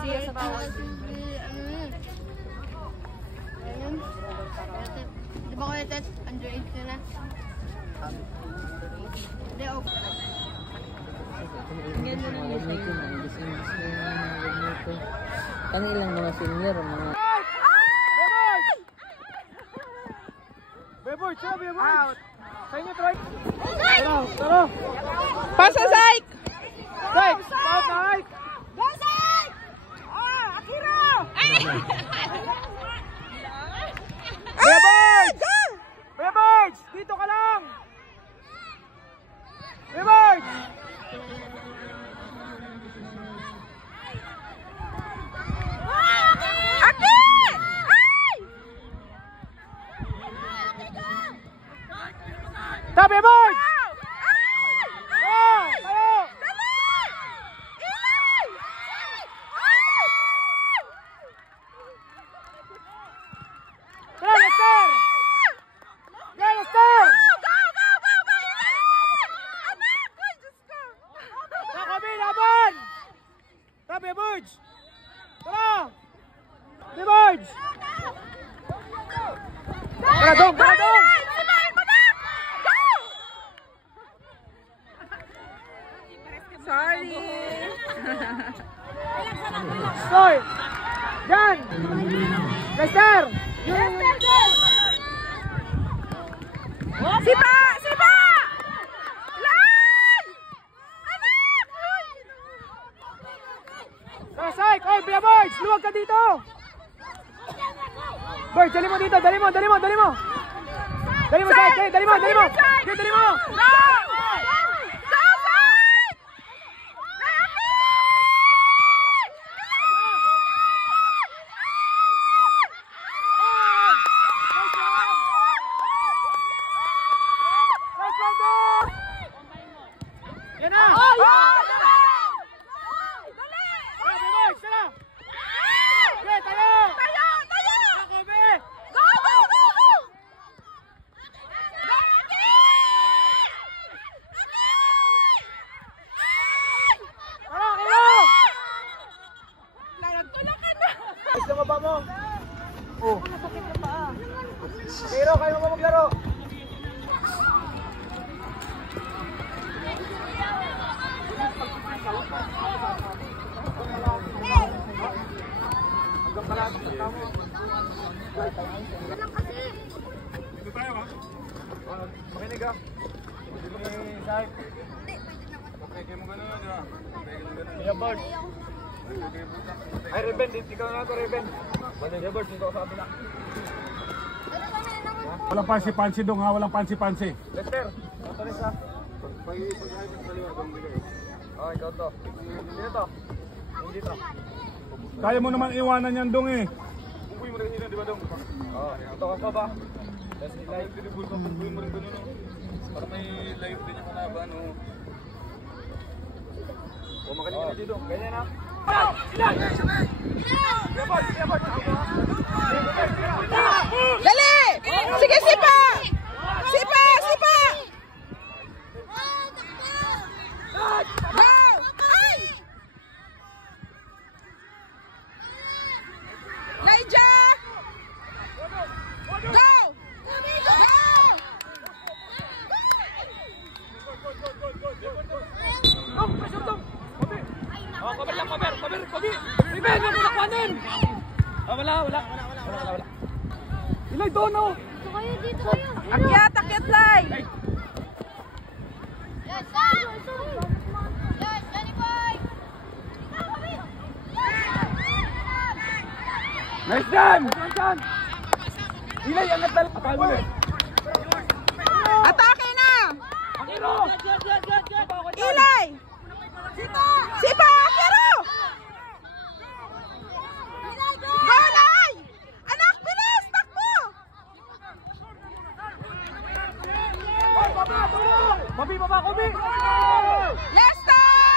siya sa bawal. Di ba ko natin? Underage ka na? Hindi, okay. Ang ganda ng design. Kanilang mga senior, mga... Beboy, siya, Beboy! Out! Sa inyo, Troy! Tara! Pasa, Saik! Saik! Out na, Saik! Go, Saik! Akira! Beboy! Beboy! Dito ka lang! Beboy! Tabi, boy! Tayo! Tara, Lester! Go, Lester! Tabi, laban! Tabi, boys! Tara! Tabi, boys! Tara, dong! Tara, dong! Sorry! Stoy! Jan! Lester! Sipa! Sipa! Lan! Anak! Saik! Oy, Bia Boys! Luwag ka dito! Boy, dali mo dito! Dali mo! Dali mo! Dali mo! Dali mo, Saik! Dali mo! Dali mo! Dali mo! Go! Yan na! Baba mo. Oh. Nasakit na paa. Pero kayo mo maglaro. Hanggang kalahati ng tamo. Dito tayo ha. Makinig ha. Dito may sahib. Okay, kayo mo gano'n di ba? Kaya Bart. Ay, Reben, ikaw na ito, Reben. Rebert, dito ako sa kabila. Walang pansi-pansi dong ha, walang pansi-pansi. Lester, matalis ha. Pag-ihipag sa kaliwa, kung bigay. Okay, ikaw to. Dito to. Dito. Kaya mo naman iwanan yan dong eh. Uy mo rin yun, di ba dong? Oo, ito ka pa ba? Let's live. Uy mo rin ganun. Para may live din yung kalaban. O, makalig na dito. Ganyan ha. Dali! Sige, Sipa! Sipa! Sipa! Go! Ay! Naija! Go! Wala. Ilay doon oh. Dito kayo, dito kayo. Akyat, akyat, Lai! Yes, sir! Yes, Johnny boy! Nice jam! Ilay, angat dal. Atay mo eh. Atake na! Akiro! Ilay! Sipa! Akiro! Go, Lai! Anak, bilis! Takbo! Babi, baba, Kobe! Lester!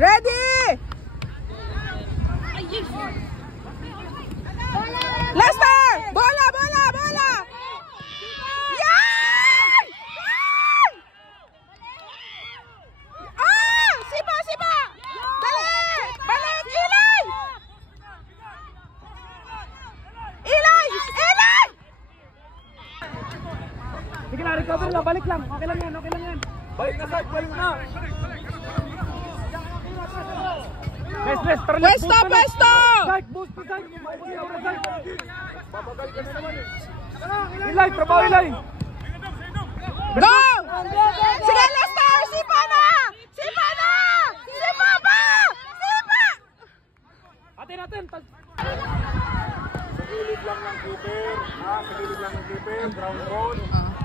Ready! Lester! Bola, bola, bola! Yan! Yan! Ah! Sipa, sipa! Dali! Balik! Ilay! Ilay! Ilay! Sige na, recover lang. Balik lang. Okay lang yan. Okay lang yan. Balik na, Sarge. Balik na. Let's tara. Pwesto, pwesto! Sarge, boost to Sarge. Babagal ka na naman eh. Ilay, trabaho Ilay. Go! Sige, Lester! Sipa na! Sipa na! Sipa pa! Sipa! Atin, atin. Sa gilid lang ng keeper. Ha? Sa gilid lang ng keeper. Ground roll.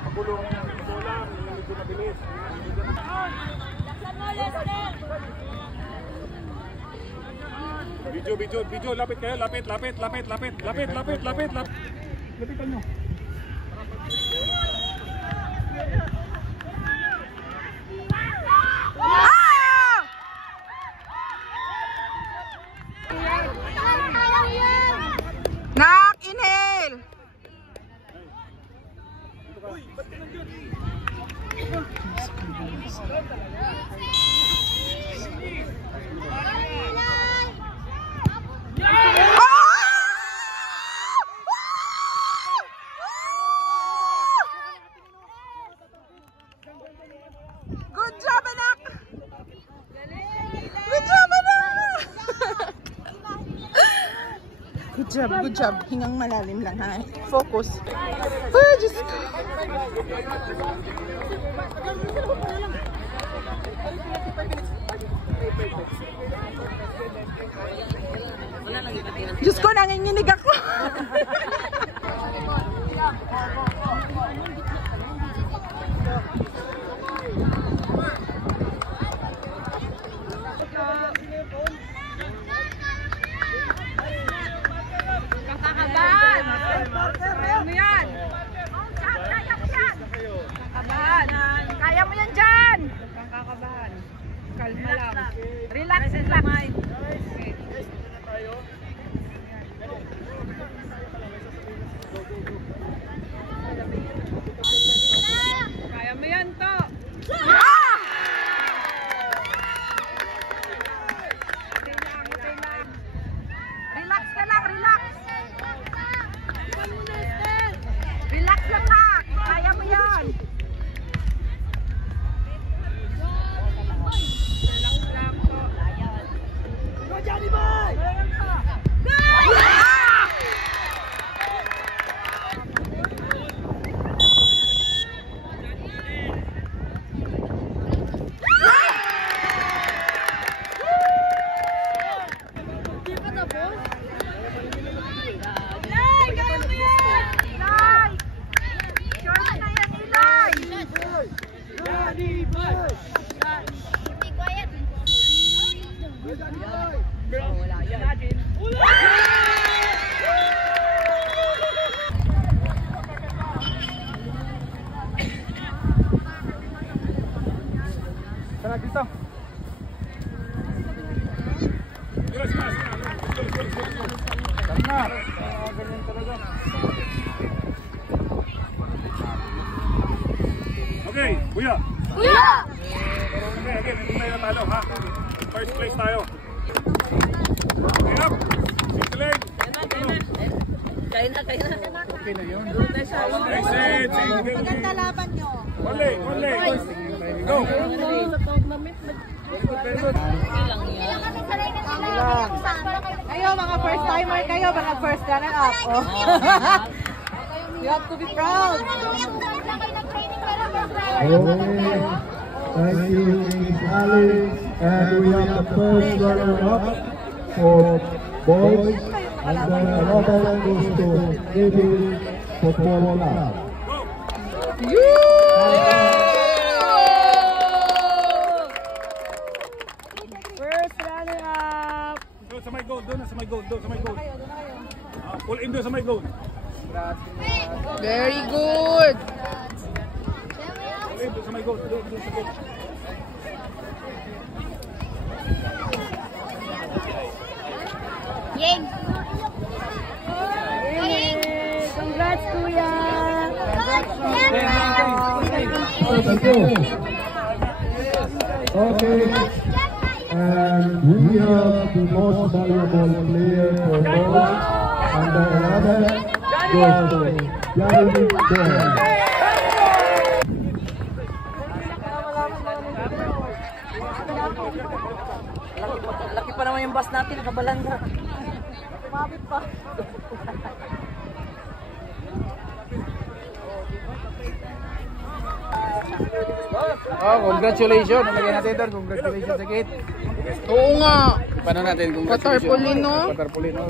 Pagulong ng bola. Nililito na bilis. Video. Lapit kayo. Lapit. Lapitan nyo. Ah! Nak, inhale! Good job, anak! Good job, anak! Good job. Hingang malalim lang, ha? Focus. Oh, Diyos ko. Diyos ko, nanginginig ako. Kaya mo yan dyan! Kakabahan. Kalma lang. Relax lang. Kaya mo yan to! Relax ka lang, relax! Relax lang ha! Kaya mo yan! Tara dito. Sila. Tara na. Ganyan talaga. Okay, kuya. Okay, hindi tayo natalo, ha? First place tayo. Okay, up. Sitilig. Kaya na. Okay na yun. Exit. Maganda laban nyo. One leg. Go. Very good. Kayo, mga first timer kayo, mga first runner up. Oh. You have to be proud. Thank you, Miss Alice. And we have the first runner-up for boys, and then another one goes to David Popola. First runner up. Doon sa may goal. Pull in doon sa may goal. Very good. Pull in doon sa may goal. Doon sa goal. Yeng. kuya. Thank you. Okay. And we have the most valuable player for boys under 11 goes to Gary Bear. Laki pa naman yung bus natin, kabalanda. Kumabit pa. Oh, congratulations. Nalagyan natin ito. Congratulations sa Kate. Oo nga. Paano natin? Congratulations. Patarpolino. Patarpolino.